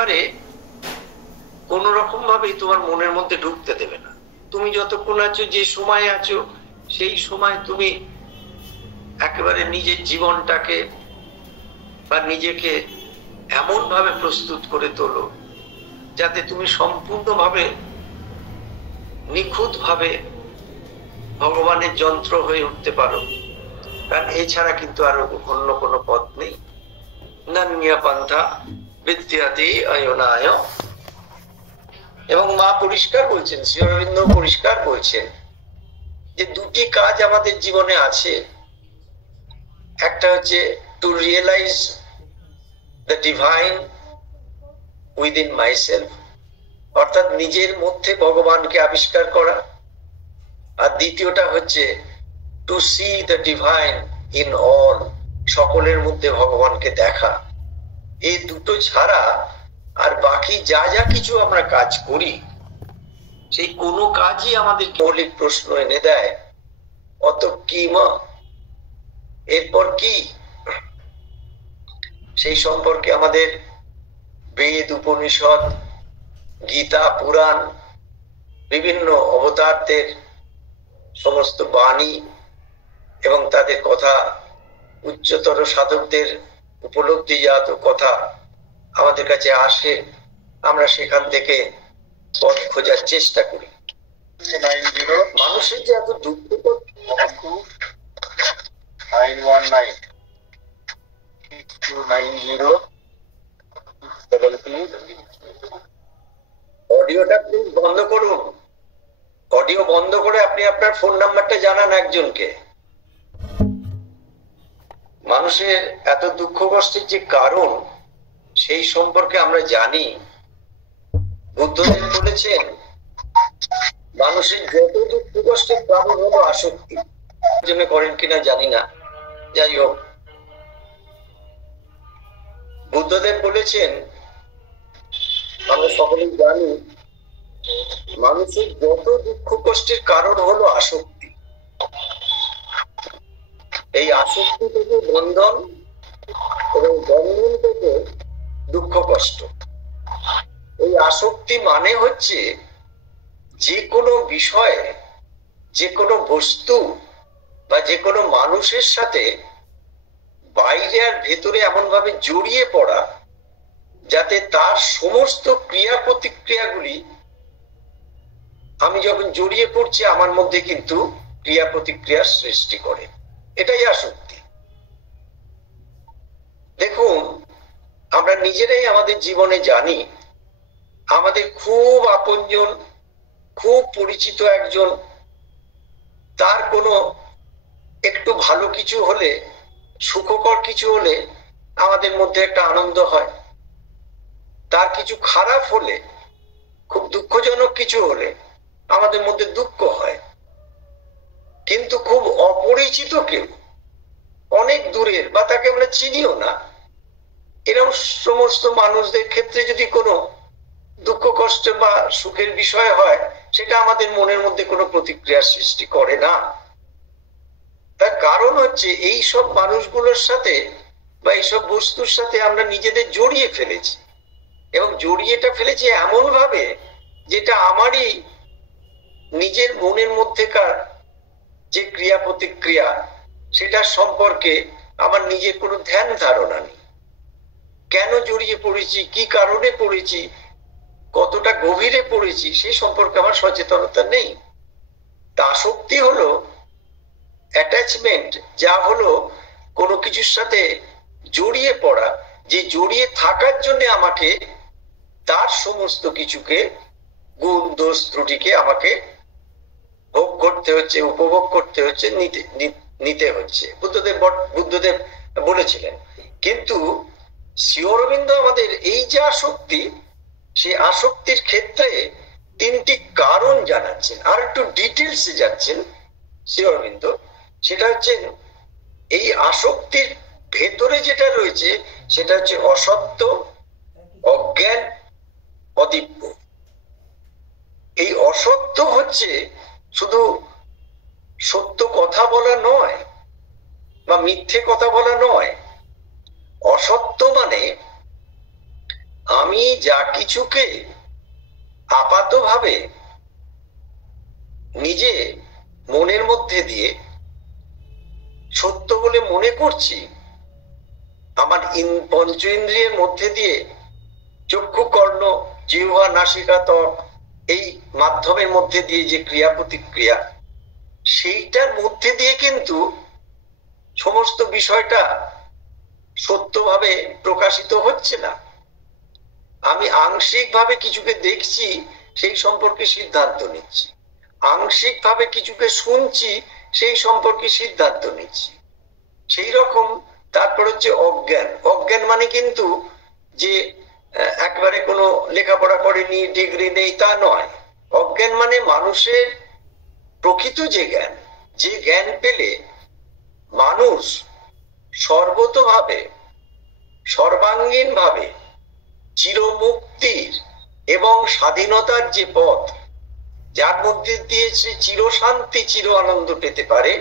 একেবারে কোন রকম ভাবে তোমার মনের মধ্যে ঢুকতে দেবে না। তুমি যতক্ষণ আছো, যে সময় আছো, সেই সময় তুমি একেবারে নিজের জীবনটাকে বা নিজেকে এমন ভাবে প্রস্তুত করে তোলো যাতে তুমি সম্পূর্ণভাবে নিখুঁত ভাবে ভগবানের যন্ত্র হয়ে উঠতে পারো। কারণ এছাড়া কিন্তু আরো অন্য কোনো পথ নেই। নান্যা পন্থা বিদ্যাতে অয়নায়। এবং মা পরিষ্কার বলছেন, শ্রী অরবিন্দ পরিষ্কার বলছেন যে দুটি কাজ আমাদের জীবনে আছে। একটা হচ্ছে to realize the divine within myself, অর্থাৎ নিজের মধ্যে ভগবানকে আবিষ্কার করা। আর দ্বিতীয়টা হচ্ছে to see the divine in all, সকলের মধ্যে ভগবানকে দেখা। এই দুটো ছাড়া আর বাকি যা যা কিছু আমরা কাজ করি, সেই কোনো কাজই আমাদের মৌলিক প্রশ্ন এনে দেয়, অত কি মা, এরপর কি? সেই সম্পর্কে আমাদের বেদ, উপনিষদ, গীতা, পুরাণ, বিভিন্ন অবতারদের সমস্ত বাণী এবং তাদের কথা, উচ্চতর সাধকদের উপলব্ধিজাত কথা আমাদের কাছে আসে। আমরা সেখান থেকে পথ খোঁজার চেষ্টা করি। মানুষের যে এত দুঃখ, অডিওটা প্লিজ বন্ধ করুন। অডিও বন্ধ করে আপনি আপনার ফোন নাম্বারটা জানান একজনকে। মানুষের এত দুঃখ কষ্টের যে কারণ, সেই সম্পর্কে আমরা জানি। বুদ্ধদেব বলেছেন মানুষের যত দুঃখ কষ্টের কারণ হলো আসক্তি। জন্য করেন কিনা জানি না, যাই হোক, বুদ্ধদেব বলেছেন, আমরা সকলেই জানি, মানুষের যত দুঃখ কষ্টের কারণ হলো আসক্তি। এই আসক্তি থেকে বন্ধন এবং বন্ধন থেকে দুঃখ কষ্ট। এই আসক্তি মানে হচ্ছে যে কোনো বিষয়ে, যে কোনো বস্তু বা যে কোনো মানুষের সাথে বাইরে আর ভেতরে এমন ভাবে জড়িয়ে পড়া যাতে তার সমস্ত ক্রিয়া প্রতিক্রিয়াগুলি, আমি যখন জড়িয়ে পড়ছি আমার মধ্যে কিন্তু ক্রিয়া প্রতিক্রিয়ার সৃষ্টি করে। এটাই আসক্তি। দেখুন, আমরা নিজেরাই আমাদের জীবনে জানি, আমাদের খুব আপনজন, খুব পরিচিত একজন, তার কোনো একটু ভালো কিছু হলে, সুখকর কিছু হলে আমাদের মধ্যে একটা আনন্দ হয়। তার কিছু খারাপ হলে, খুব দুঃখজনক কিছু হলে আমাদের মধ্যে দুঃখ হয়। কিন্তু খুব অপরিচিত কেউ, অনেক দূরের, বা তাকে আমরা চিনিও না, এরকম সমস্ত মানুষদের ক্ষেত্রে যদি কোনো দুঃখ কষ্ট বা সুখের বিষয় হয়, সেটা আমাদের মনের মধ্যে কোনো প্রতিক্রিয়ার সৃষ্টি করে না। তার কারণ হচ্ছে এই সব মানুষগুলোর সাথে বা এইসব বস্তুর সাথে আমরা নিজেদের জড়িয়ে ফেলেছি, এবং জড়িয়েটা ফেলেছি এমন ভাবে যেটা আমারই নিজের মনের মধ্যেকার যে ক্রিয়া প্রতিক্রিয়া, সেটার সম্পর্কে আমার নিজের কোনো ধ্যান ধারণা নেই। কেন জড়িয়ে পড়েছি, কি কারণে পড়েছি, কতটা গভীরে পড়েছি, সেই সম্পর্কে আমার সচেতনতা নেই। তা আসক্তি হলো অ্যাটাচমেন্ট, যা হলো কোনো কিছুর সাথে জড়িয়ে পড়া, যে জড়িয়ে থাকার জন্য আমাকে তার সমস্ত কিছুকে, গুণ দোষ ত্রুটিকে আমাকে ভোগ করতে হচ্ছে, উপভোগ করতে হচ্ছে, নিতে হচ্ছে। বুদ্ধদেব বলেছিলেন। কিন্তু শ্রী অরবিন্দ আমাদের এই যে আসক্তি, সেই আসক্তির ক্ষেত্রে তিনটি কারণ জানাচ্ছেন, আর একটু ডিটেলসে যাচ্ছেন শ্রী অরবিন্দ। সেটা হচ্ছে এই আসক্তির ভেতরে যেটা রয়েছে সেটা হচ্ছে অসত্য, অজ্ঞান, অদিব্য। এই অসত্য হচ্ছে শুধু সত্য কথা বলা নয় বা মিথ্যে কথা বলা নয়। অসত্য মানে আমি যা কিছুকে আপাতভাবে নিজে মনের মধ্যে দিয়ে সত্য বলে মনে করছি, আমার পঞ্চ ইন্দ্রিয়ের মধ্যে দিয়ে চক্ষু, কর্ণ, জিহ্বা, নাসিকা, ত্বক এই মাধ্যমের মধ্যে দিয়ে যে ক্রিয়া প্রতিক্রিয়া, সেইটার মধ্যে দিয়ে কিন্তু সমস্ত বিষয়টা সত্যভাবে প্রকাশিত হচ্ছে না। আমি আংশিকভাবে কিছুকে দেখছি, সেই সম্পর্কে সিদ্ধান্ত নিচ্ছি। আংশিকভাবে কিছুকে শুনছি, সেই সম্পর্কে সিদ্ধান্ত নিচ্ছি। সেই রকম তারপর হচ্ছে অজ্ঞান। অজ্ঞান মানে কিন্তু যে একবারে কোনো লেখাপড়া করেনি, ডিগ্রি নেই, তা নয়। অজ্ঞান মানে মানুষের প্রকৃত যে জ্ঞান, যে জ্ঞান পেলে মানুষ সর্বতভাবে, সর্বাঙ্গীন ভাবে চিরমুক্তির এবং স্বাধীনতার যে পথ, যার মধ্যে দিয়ে সে চিরশান্তি, চির আনন্দ পেতে পারে,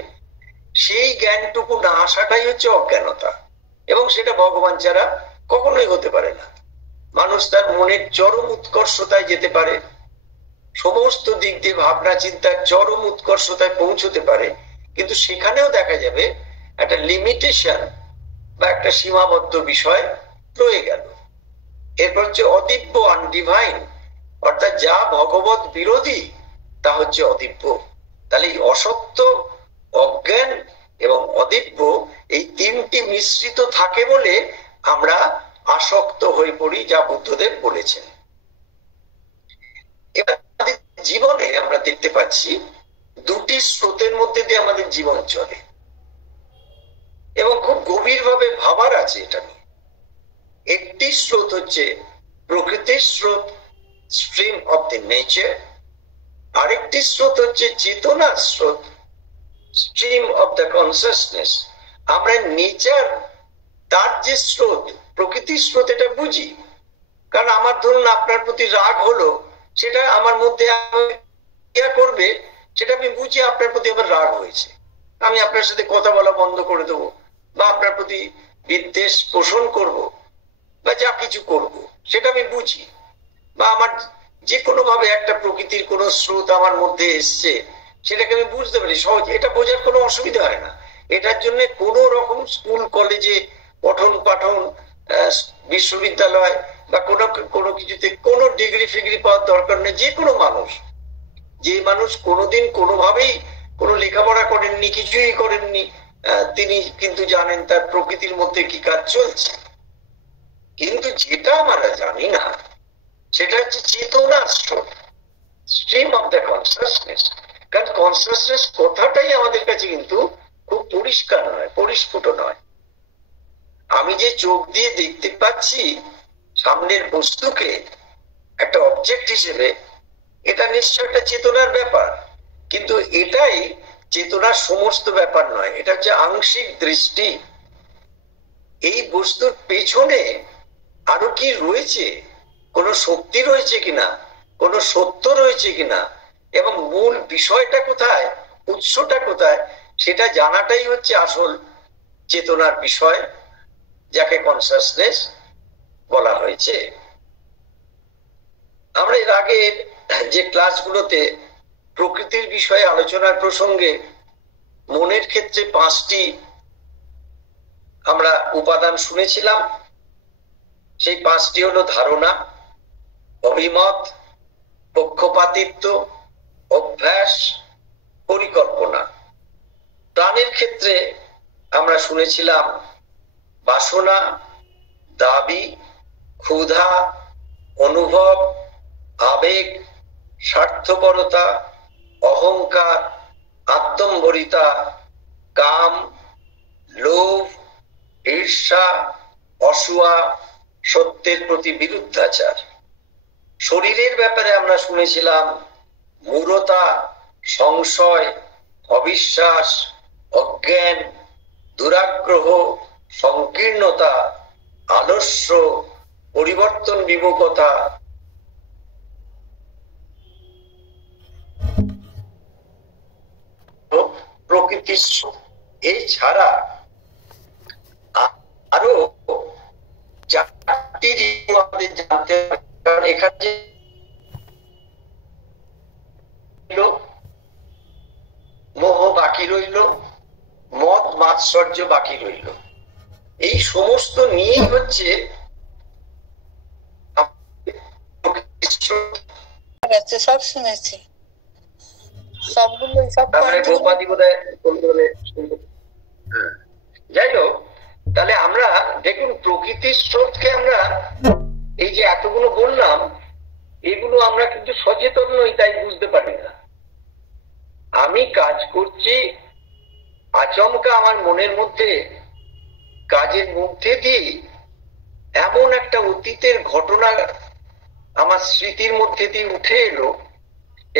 সেই জ্ঞানটুকু না আসাটাই হচ্ছে অজ্ঞানতা। এবং সেটা ভগবান ছাড়া কখনোই হতে পারে না। মানুষ তার মনের চরম উৎকর্ষতায় যেতে পারে, সমস্ত দিক দিয়ে ভাবনা চিন্তার চরম উৎকর্ষতায় পৌঁছতে পারে, কিন্তু সেখানেও দেখা যাবে একটা লিমিটেশন বা একটা সীমাবদ্ধ বিষয় রয়ে গেল। এরপর হচ্ছে অদিব্য, আনডিভাইন, অর্থাৎ যা ভগবত বিরোধী তা হচ্ছে অদিব্য। তাহলে এই অসত্য, অজ্ঞান এবং অদিব্য এই তিনটি মিশ্রিত থাকে বলে আমরা আসক্ত হয়ে পড়ি, যা বুদ্ধদেব বলেছেন। এবার জীবনে আমরা দেখতে পাচ্ছি দুটি স্রোতের মধ্যে দিয়ে আমাদের জীবন চলে, এবং খুব গভীরভাবে ভাবার আছে এটা নিয়ে। একটি স্রোত হচ্ছে প্রকৃতির স্রোত, স্ট্রিম অফ দি নেচার। আরেকটি স্রোত হচ্ছে চেতনার স্রোত, স্ট্রিম অফ দ্য কনসাসনেস। আমরা নেচার, তার যে স্রোত, প্রকৃতির স্রোত, এটা বুঝি। কারণ আমার ধরুন আপনার প্রতি রাগ হলো, সেটা আমার মধ্যে করবে, সেটা আমি বুঝি আপনার প্রতি আমার রাগ হয়েছে। আমি আপনার সাথে কথা বলা বন্ধ করে দেবো, বা আপনার প্রতি বিদ্বেষ পোষণ করব, বা যা কিছু করব, সেটা আমি বুঝি। বা আমার যে কোনো ভাবে একটা প্রকৃতির কোন স্রোত আমার মধ্যে এসছে, সেটাকে আমি বুঝতে পারি সহজে। এটা বোঝার কোনো অসুবিধা হয় না। এটার জন্য কোনো রকম স্কুল, কলেজে পঠন পাঠন, বিশ্ববিদ্যালয় বা কোনো কিছুতে কোনো ডিগ্রি ফিগ্রি পাওয়ার দরকার নেই। যে কোনো মানুষ, যে মানুষ কোনোদিন কোনোভাবেই কোনো লেখাপড়া করেননি, কিছুই করেননি, তিনি কিন্তু জানেন তার প্রকৃতির মধ্যে কি কাজ চলছে। কিন্তু যেটা আমরা জানি না, সেটা হচ্ছে চেতনার স্রোত, স্ট্রিম অফ দ্য কনসাসনেস। কারণ কনসাসনেস কথাটাই আমাদের কাছে কিন্তু খুব পরিষ্কার নয়, পরিস্ফুট নয়। আমি যে চোখ দিয়ে দেখতে পাচ্ছি সামনের বস্তুকে একটা অবজেক্ট হিসেবে, এটা নিশ্চয় একটা চেতনার ব্যাপার, কিন্তু এটাই চেতনার সমস্ত ব্যাপার নয়। এটা হচ্ছে আংশিক দৃষ্টি। এই বস্তুর পেছনে আরো কি রয়েছে, কোন শক্তি রয়েছে কিনা, কোন সত্য রয়েছে কিনা, এবং মূল বিষয়টা কোথায়, উৎসটা কোথায়, সেটা জানাটাই হচ্ছে আসল চেতনার বিষয়, যাকে কনসাসনেস বলা হয়েছে। আমরা এর আগে যে ক্লাসগুলোতে প্রকৃতির বিষয়ে আলোচনার প্রসঙ্গে মনের ক্ষেত্রে 5টি আমরা উপাদান শুনেছিলাম। সেই 5টি হলো ধারণা, অভিমত, পক্ষপাতিত্ব, অভ্যাস, পরিকল্পনা। প্রাণের ক্ষেত্রে আমরা শুনেছিলাম বাসনা, দাবি, ক্ষুধা, অনুভব, আবেগ, স্বার্থপরতা, অহংকার, আত্মম্বরিতা, কাম, লোভ, ঈর্ষা, অসূয়া, সত্যের প্রতি বিরুদ্ধাচার। শরীরের ব্যাপারে আমরা শুনেছিলাম মূঢ়তা, সংশয়, অবিশ্বাস, অজ্ঞান, দুরাগ্রহ, সংকীর্ণতা, আলস্য, পরিবর্তন বিমুখতা, প্রকৃতির। এই ছাড়া আরো 4 চারটি ঋতু আমাদের জানতে হবে, কারণ এখানে মোহ বাকি রইল, মদ মাৎসর্য বাকি রইল। এই সমস্ত নিয়েই হচ্ছে সব শুনেছি, সবগুলো সব গোপাদি বোধহয়। যাই হোক, তাহলে আমরা দেখুন প্রকৃতির স্রোতকে আমরা এই যে এতগুলো বললাম, এগুলো আমরা কিন্তু সচেতন নই, তাই বুঝতে পারি না। আমি কাজ করছি, আচমকা আমার মনের মধ্যে কাজের মধ্যে দিয়ে এমন একটা অতীতের ঘটনা আমার স্মৃতির মধ্যে দিয়ে উঠে এলো,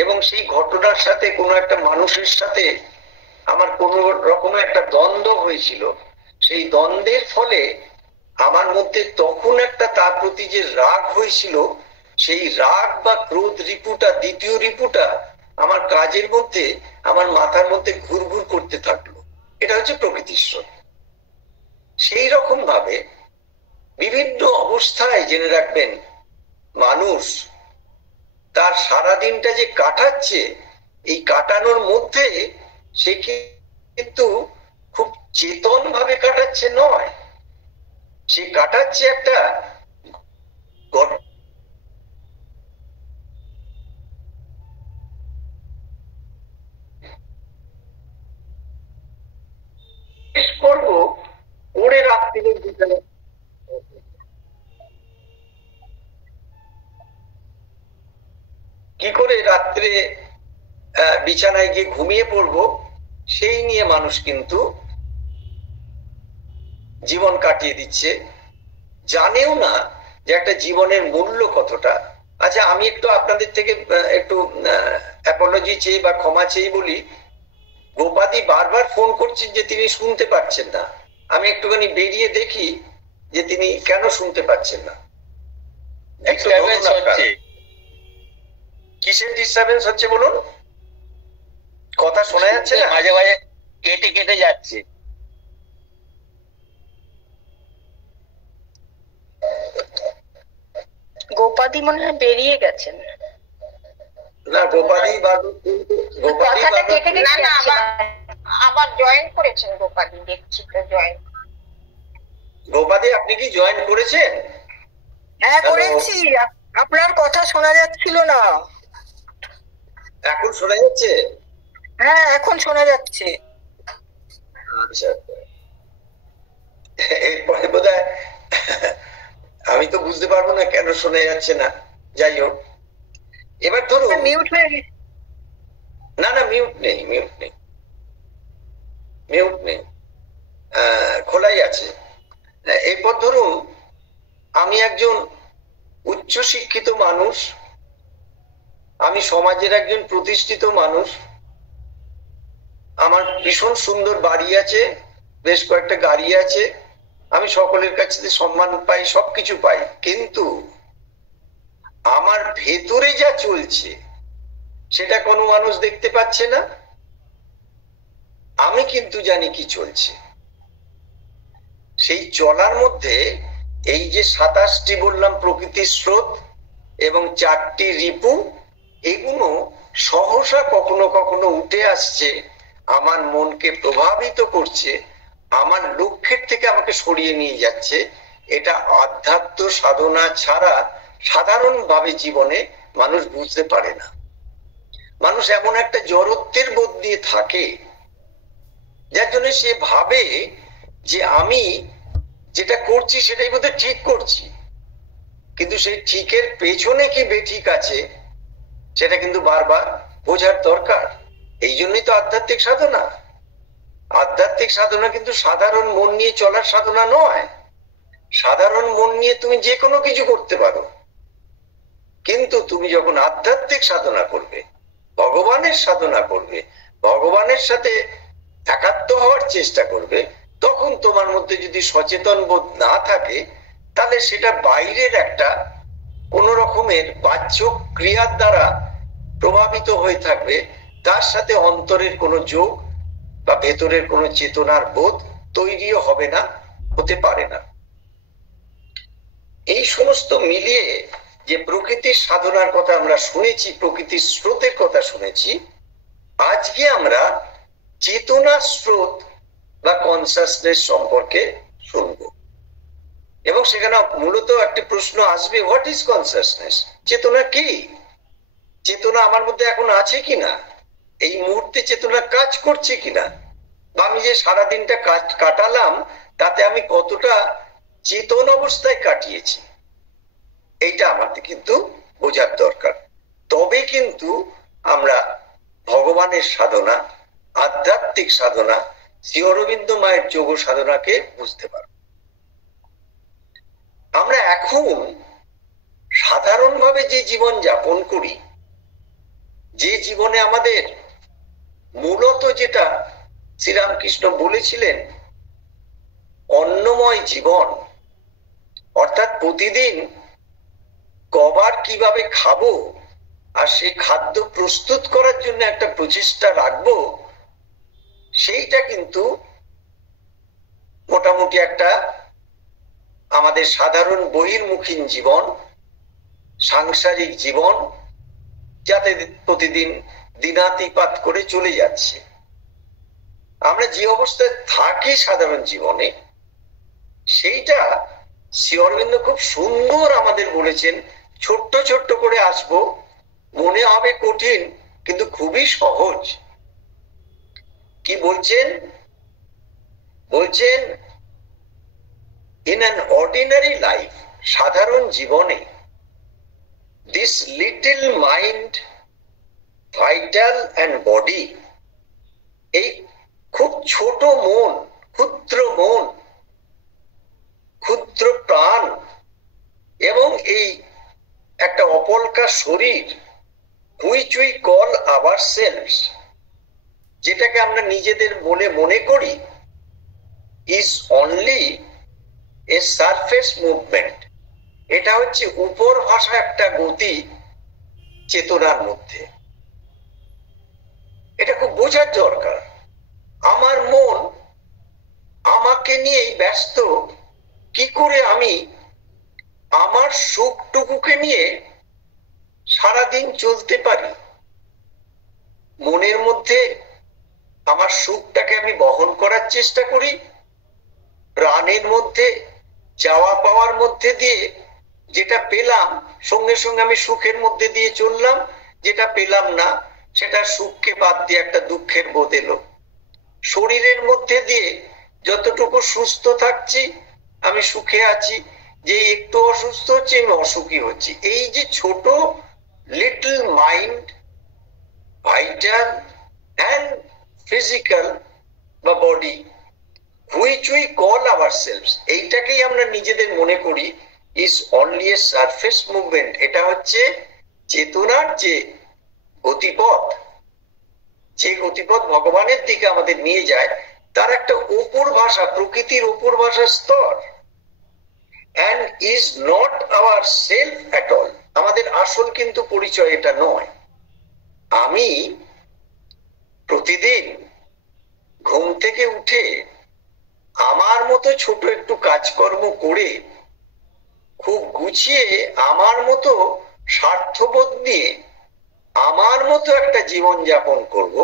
এবং সেই ঘটনার সাথে কোনো একটা মানুষের সাথে আমার কোন রকম একটা দ্বন্দ্ব হয়েছিল। সেই দ্বন্দ্বের ফলে আমার মধ্যে তখন একটা তার প্রতি যে রাগ হয়েছিল, সেই রাগ বা ক্রোধ রিপুটা, দ্বিতীয় রিপুটা আমার কাজের মধ্যে, আমার মাথার মধ্যে ঘুরঘুর করতে থাকলো। এটা হচ্ছে প্রকৃতির স্রোত। সেই রকম ভাবে বিভিন্ন অবস্থায় জেনে রাখবেন, মানুষ তার সারাদিনটা যে কাটাচ্ছে, এই কাটানোর মধ্যে সে কিন্তু খুব চেতন ভাবে কাটাচ্ছে নয়, সে কাটাচ্ছে একটা করব ওরে রাত্রির ভিতরে কি করে রাত্রে বিছানায় গিয়ে ঘুমিয়ে পড়বো, সেই নিয়ে মানুষ কিন্তু জীবন কাটিয়ে দিচ্ছে, জানেও না যে একটা জীবনের মূল্য কতটা। আচ্ছা, আমি একটু আপনাদের থেকে একটু অ্যাপোলজি চেয়ে বা ক্ষমা চেয়ে বলি, গোপাদি বারবার ফোন করছেন যে তিনি শুনতে পাচ্ছেন না। আমি একটুখানি বেরিয়ে দেখি যে তিনি কেন শুনতে পাচ্ছেন না। কিসের ডিস্টারবেন্স হচ্ছে বলুন? কথা শোনা যাচ্ছে না, মাঝে মাঝে কেটে কেটে যাচ্ছে। গোপাদি মনে হয় বেরিয়ে গেছেন। না, গোপাদি আবার জয়েন করেছেন। গোপাদি দেখছি তো জয়েন। গোপাদি আপনি কি জয়েন করেছেন? হ্যাঁ করেছি, আপনার কথা শোনা যাচ্ছিল না। এখন শোনা যাচ্ছে? হ্যাঁ এখন শোনা যাচ্ছে। আচ্ছা, এরপরে বোধহয় আমি তো বুঝতে পারবো না কেন শোনা যাচ্ছে না। যাই হোক, এবার ধরুন মিউট হয়ে গেছে। না না, মিউট নেই, মিউট নেই, মিউট নেই, খোলাই আছে। এরপর ধরুন আমি একজন উচ্চ শিক্ষিত মানুষ, আমি সমাজের একজন প্রতিষ্ঠিত মানুষ, আমার ভীষণ সুন্দর বাড়ি আছে, বেশ কয়েকটা গাড়ি আছে, আমি সকলের কাছে সম্মান পাই, সবকিছু পাই, কিন্তু আমার ভেতরে যা চলছে সেটা কোনো মানুষ দেখতে পাচ্ছে না। আমি কিন্তু জানি কি চলছে। সেই চলার মধ্যে এই যে 27টি বললাম প্রকৃতির স্রোত এবং 4টি রিপু, এগুলো সহসা কখনো কখনো উঠে আসছে, আমার মনকে প্রভাবিত করছে, আমার লক্ষ্যের থেকে আমাকে সরিয়ে নিয়ে যাচ্ছে। এটা আধ্যাত্ম সাধনা ছাড়া সাধারণভাবে জীবনে মানুষ বুঝতে পারে না। মানুষ এমন একটা জড়ত্বের বোধ দিয়ে থাকে, যার জন্য সে ভাবে যে আমি যেটা করছি সেটাই বোধহয় ঠিক করছি, কিন্তু সেই ঠিকের পেছনে কি বেঠিক আছে সেটা কিন্তু বারবার বোঝার দরকার। এই জন্যই তো আধ্যাত্মিক সাধনা। আধ্যাত্মিক সাধনা কিন্তু সাধারণ মন নিয়ে চলার সাধনা নয়। সাধারণ মন নিয়ে তুমি যে কোনো কিছু করতে পারো, কিন্তু তুমি যখন আধ্যাত্মিক সাধনা করবে, ভগবানের সাধনা করবে, ভগবানের সাথে একাত্ম হওয়ার চেষ্টা করবে, তখন তোমার মধ্যে যদি সচেতন বোধ না থাকে, তাহলে সেটা বাইরের একটা কোন রকমের বাহ্য ক্রিয়ার দ্বারা প্রভাবিত হয়ে থাকবে, তার সাথে অন্তরের কোনো যোগ বা ভেতরের কোনো চেতনার বোধ তৈরিও হবে না, হতে পারে না। এই সমস্ত মিলিয়ে যে প্রকৃতির সাধনার কথা আমরা শুনেছি, প্রকৃতির স্রোতের কথা শুনেছি, আজকে আমরা চেতনা স্রোত বা কনসাসনেস সম্পর্কে শুনবো। এবং সেখানে মূলত একটি প্রশ্ন আসবে, হোয়াট ইজ কনসাসনেস? চেতনা কি? চেতনা আমার মধ্যে এখন আছে কিনা? এই মুহূর্তে চেতনা কাজ করছে কিনা? বা আমি যে সারাদিনটা কাটালাম তাতে আমি কতটা চেতন অবস্থায় কাটিয়েছি, এইটা আমাদের কিন্তু বোঝার দরকার। তবে কিন্তু আমরা ভগবানের সাধনা, আধ্যাত্মিক সাধনা, শ্রী অরবিন্দ মায়ের যোগ সাধনাকে বুঝতে পারব। আমরা এখন সাধারণভাবে যে জীবন যাপন করি, যে জীবনে আমাদের মূলত যেটা শ্রীরামকৃষ্ণ বলেছিলেন অন্নময় জীবন, অর্থাৎ প্রতিদিন কবার কিভাবে খাবো আর সেই খাদ্য প্রস্তুত করার জন্য একটা প্রচেষ্টা রাখবো, সেইটা কিন্তু মোটামুটি একটা আমাদের সাধারণ বহির্মুখী জীবন, সাংসারিক জীবন, যাতে প্রতিদিন দিনাতিপাত করে চলে যাচ্ছে। আমরা যে অবস্থায় থাকি সাধারণ জীবনে, সেইটা শ্রী অরবিন্দ খুব সুন্দর আমাদের বলেছেন। ছোট্ট ছোট্ট করে আসবো, মনে হবে কঠিন কিন্তু খুবই সহজ। কি বলছেন? বলছেন ইন অ্যান অর্ডিনারি লাইফ, সাধারণ জীবনে, this little mind, vital and body, এই খুব ছোট মন, ক্ষুদ্র মন, ক্ষুদ্র প্রাণ এবং এই একটা অপলকা শরীর, হুইচ উই কল আওয়ারসেলভস, যেটাকে আমরা নিজেদের বলে মনে করি, is only a surface movement. এটা হচ্ছে উপর ভাষা একটা গতি চেতনার মধ্যে। এটা খুব বোঝার দরকার। আমার মন আমাকে নিয়েই ব্যস্ত, কি করে আমি আমার সুখটুকুকে নিয়ে সারাদিন চলতে পারি। মনের মধ্যে আমার সুখটাকে আমি বহন করার চেষ্টা করি, প্রাণের মধ্যে চাওয়া পাওয়ার মধ্যে দিয়ে যেটা পেলাম সঙ্গে সঙ্গে আমি সুখের মধ্যে দিয়ে চললাম, যেটা পেলাম না সেটা সুখকে বাদ দিয়ে একটা দুঃখের বোধ এলো। শরীরের মধ্যে দিয়ে যতটুকু সুস্থ থাকছি আমি সুখে আছি, যে একটু অসুস্থ হচ্ছে আমি অসুখী হচ্ছি। এই যে ছোট little mind, vital and physical বা body, which we call ourselves, এইটাকেই আমরা নিজেদের মনে করি is only a surface movement. এটা হচ্ছে চেতনার যে গতিপথ, যে গতিপথ ভগবানের দিকে আমাদের নিয়ে যায়, তার একটা উপর ভাষা, প্রকৃতির উপর ভাষার স্তর, and is not our self at all। আমাদের আসল কিন্তু পরিচয় এটা নয়। আমি প্রতিদিন ঘুম থেকে উঠে আমার মতো ছোট একটু কাজকর্ম করে খুব গুছিয়ে আমার মতো স্বার্থবোধ নিয়ে আমার মতো একটা জীবন যাপন করব।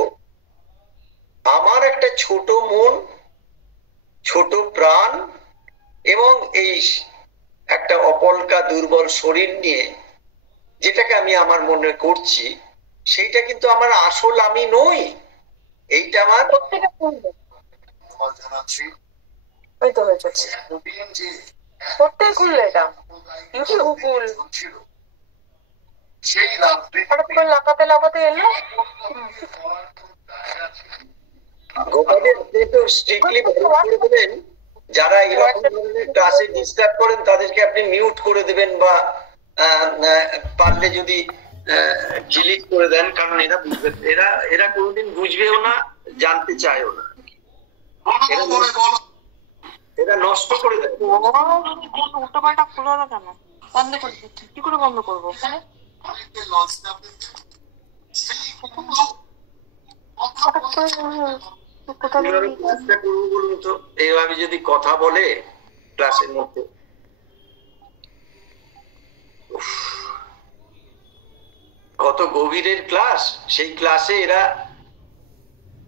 আমার একটা ছোট মন, ছোট প্রাণ এবং এই একটা অপলকা দুর্বল শরীর নিয়ে যেটাকে আমি আমার মনে করছি, সেইটা কিন্তু আমার আসল আমি নই। এইটা আমার খুললে এটা গুগল লাফাতে লাফাতে এলো। যারা এরকম ধরনের ক্লাসে ডিস্টার্ব করেন তাদেরকে আপনি মিউট করে দেবেন, বা পারলে যদি ডিলিট করে দেন, কারণ এরা বুঝবে, এরা কোনোদিন বুঝবেও না, জানতে চায়ও না, এরা নষ্ট করে দেয়। উল্টো পাল্টা খুলো না কেন? বন্ধ করে দিচ্ছি, কি করে বন্ধ করবো? এইভাবে যদি কথা বলে ক্লাসের মধ্যে, কত গভীরের ক্লাস, সেই ক্লাসে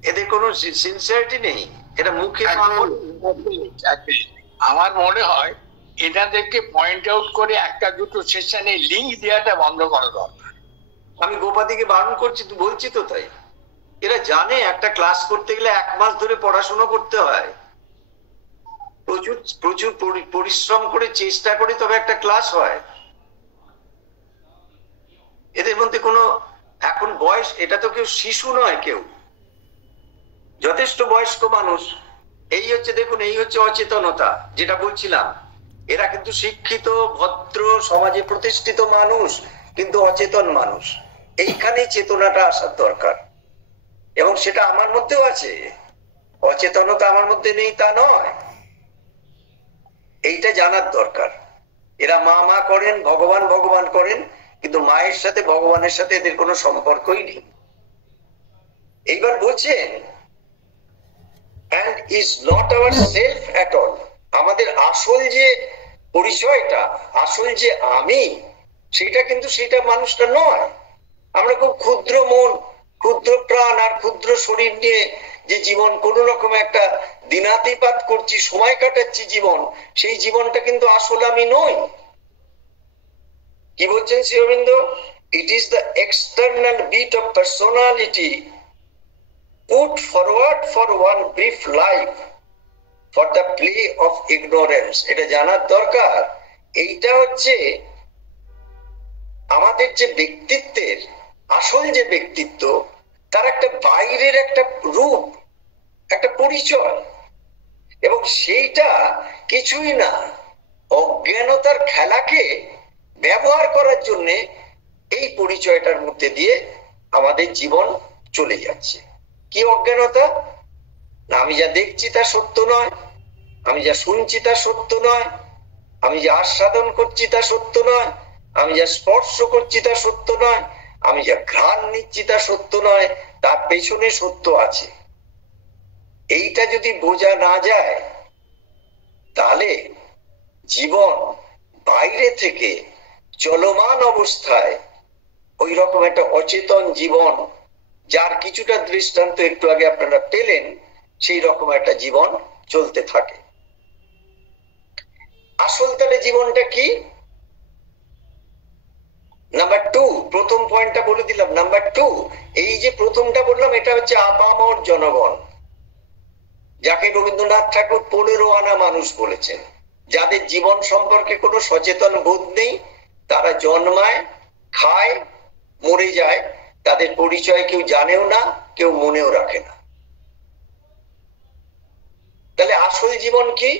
এদের কোনো সিনসিয়ারিটি নেই, এটা মুখে আমার মনে হয় এনাদেরকে পয়েন্ট আউট করে একটা দুটো সেশনে লিঙ্ক দেওয়াটা বন্ধ করা দরকার। আমি গোপাদিকে বারণ করছি, বলছি তো তাই। এরা জানে একটা ক্লাস করতে গেলে 1 মাস ধরে পড়াশোনা করতে হয়, প্রচুর প্রচুর পরিশ্রম করে চেষ্টা করে তবে একটা ক্লাস হয়। এদের মধ্যে কোনো এখন বয়স, এটা তো কেউ শিশু নয়, কেউ যথেষ্ট বয়স্ক মানুষ। এই হচ্ছে দেখুন, এই হচ্ছে অচেতনতা, যেটা বলছিলাম। এরা কিন্তু শিক্ষিত ভদ্র সমাজে প্রতিষ্ঠিত মানুষ, কিন্তু অচেতন মানুষ। এইখানেই চেতনাটা আসার দরকার, এবং সেটা আমার মধ্যেও আছে। অচেতনতা আমার মধ্যে নেই তা নয়, এইটা জানার দরকার। এরা মা মা করেন, ভগবান ভগবান করেন, কিন্তু মায়ের সাথে ভগবানের সাথে এদের কোনো সম্পর্কই নেই। এইবার বলছেন and is not our self at all, আমাদের আসল যে পরিচয়টা, আসল যে আমি, সেটা কিন্তু সেটা মানুষটা নয়। আমরা খুব ক্ষুদ্র মন, ক্ষুদ্র প্রাণ আর ক্ষুদ্র শরীর নিয়ে যে জীবন কোন রকম একটা দিনাতিপাত করছি, সময় কাটাচ্ছি জীবন, সেই জীবনটা কিন্তু আসল আমি নই। কি বলছেন Shri Aurobindo? It is the external bit of personality put forward for one brief life for the play of ignorance. এটা জানার দরকার। এইটা হচ্ছে আমাদের যে ব্যক্তিত্বের আসল যে ব্যক্তিত্ব, তার একটা বাইরের একটা রূপ, একটা পরিচয়, এবং সেইটা কিছুই না, অজ্ঞানতার খেলাকে ব্যবহার করার জন্য এই পরিচয়টার মধ্যে দিয়ে আমাদের জীবন চলে যাচ্ছে। কি অজ্ঞানতা? না, আমি যা দেখছি তা সত্য নয়, আমি যা শুনছি তা সত্য নয়, আমি যা আস্বাদন করছি তা সত্য নয়, আমি যা স্পর্শ করছি তা সত্য নয়, আমি যা ঘ্রাণ নিচ্ছি তা সত্য নয়, তার পেছনে সত্য আছে। এইটা যদি বোঝা না যায়, তাহলে জীবন বাইরে থেকে চলমান অবস্থায় ওই রকম একটা অচেতন জীবন, যার কিছুটা দৃষ্টান্ত একটু আগে আপনারা পেলেন, সেই রকম একটা জীবন চলতে থাকে। আসল তাহলে জীবনটা কি? নাম্বার 2, প্রথম পয়েন্টটা বলে দিলাম। নাম্বার 2, এই যে প্রথমটা বললাম, এটা হচ্ছে আপামর জনগণ, যাকে রবীন্দ্রনাথ ঠাকুর 15 আনা মানুষ বলেছেন, যাদের জীবন সম্পর্কে কোনো সচেতন বোধ নেই, তারা জন্মায়, খায়, মরে যায়, তাদের পরিচয় কেউ জানেও না, কেউ মনেও রাখে না। তাহলে আসল জীবন কি?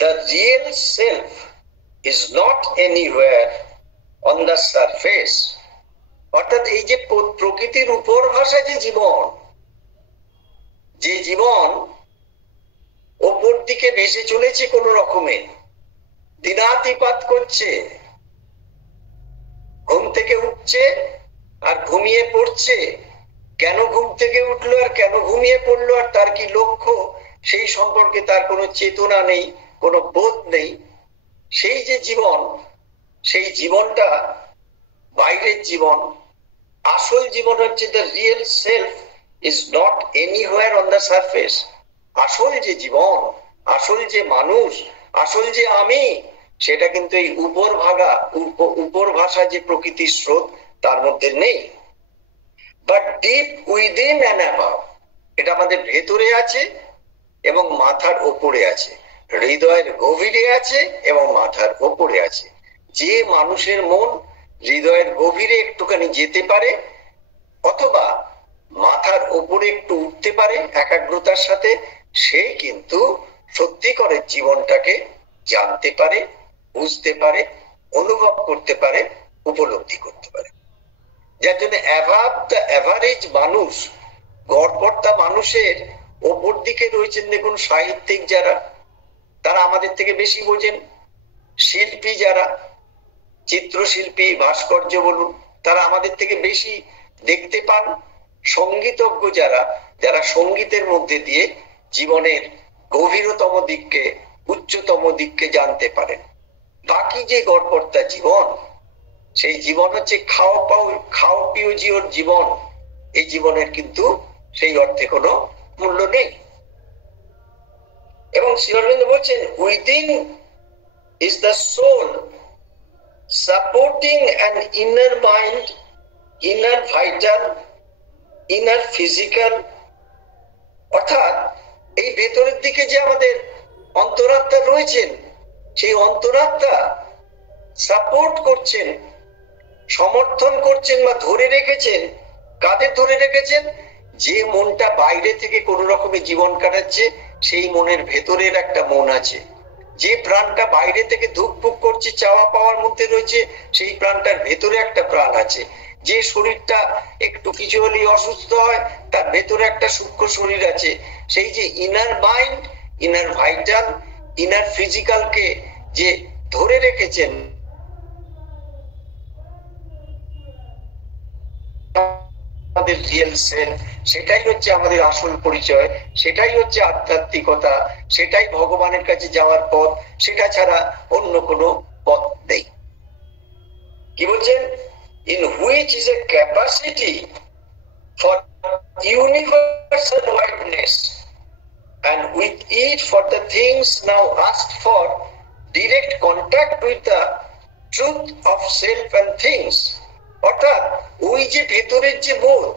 The real self is not anywhere on the surface. অর্থাৎ এই যে প্রকৃতির উপর ভাষা যে জীবন, যে জীবন ওপর দিকে ভেসে চলেছে কোন রকমে, দিনাতিপাত করছে, ঘুম থেকে উঠছে আর ঘুমিয়ে পড়ছে, কেন ঘুম থেকে উঠলো আর কেন ঘুমিয়ে পড়লো আর তার কি লক্ষ্য, সেই সম্পর্কে তার কোনো চেতনা নেই, কোনো বোধ নেই। সেই যে জীবন, সেই জীবনটা বাইরের জীবন। আসল জীবন হচ্ছে the real self is not anywhere on the surface. আসল যে জীবন, আসল যে মানুষ, আসল যে আমি, সেটা কিন্তু এই উপর ভাষা যে প্রকৃতির স্রোত, তার মধ্যে নেই। But deep within and above, এটা আমাদের ভেতরে আছে এবং মাথার ওপরে আছে, হৃদয়ের গভীরে আছে এবং মাথার ওপরে আছে। যে মানুষের মন হৃদয়ের গভীরে একটুখানি যেতে পারে, অথবা মাথার ওপরে একটু উঠতে পারে একাগ্রতার সাথে, সে কিন্তু সত্যিকারের জীবনটাকে জানতে পারে, বুঝতে পারে, অনুভব করতে পারে, উপলব্ধি করতে পারে। যার জন্য অ্যাভাব দ্য অ্যাভারেজ মানুষ, গড়পড়তা মানুষের ওপর দিকে রয়েছেন দেখুন সাহিত্যিক যারা, তারা আমাদের থেকে বেশি বোঝেন। শিল্পী যারা, চিত্রশিল্পী, ভাস্কর্য বলুন, তারা আমাদের থেকে বেশি দেখতে পান। সঙ্গীতজ্ঞ যারা, যারা সঙ্গীতের মধ্যে দিয়ে জীবনের গভীরতম দিককে, উচ্চতম দিককে জানতে পারেন। বাকি যে গড়পড়তা জীবন, সেই জীবন হচ্ছে খাও পিও জিওর জীবন। এই জীবনের কিন্তু সেই অর্থে কোনো মূল্য নেই। এবং শ্রী অরবিন্দ বলছেন, within is the soul supporting an inner mind, inner vital, inner physical. অর্থাৎ এই ভেতরের দিকে যে আমাদের অন্তরাত্মা রয়েছেন, সেই অন্তরাত্মা সাপোর্ট করছেন, সমর্থন করছেন বা ধরে রেখেছেন। কাদের ধরে রেখেছেন? যে মনটা বাইরে থেকে কোন রকমে জীবন কাটাচ্ছে, সেই মনের ভেতরের একটা মন আছে। যে প্রাণটা বাইরে থেকে ধুকপুক করছে, চাওয়া পাওয়ার মধ্যে রয়েছে, সেই প্রাণটার ভেতরে একটা প্রাণ আছে। যে শরীরটা একটু কিছু হলেই অসুস্থ হয়, তার ভেতরে একটা সূক্ষ্ম শরীর আছে। সেই যে inner mind, inner vital, inner ফিজিক্যালকে যে ধরে রেখেছেন, আমাদের রিয়েল সেলফ, সেটাই হচ্ছে আমাদের আসল পরিচয়, সেটাই হচ্ছে আধ্যাত্মিকতা, সেটাই ভগবানের কাছে যাওয়ার পথ। সেটা ছাড়া অন্য কোনো পথ নেই। কি বলছেন? in which is a capacity for universal wideness, and with it for the things now asked for direct contact with the truth of self and things. অর্থাৎ ওই যে ভেতরের যে বোধ,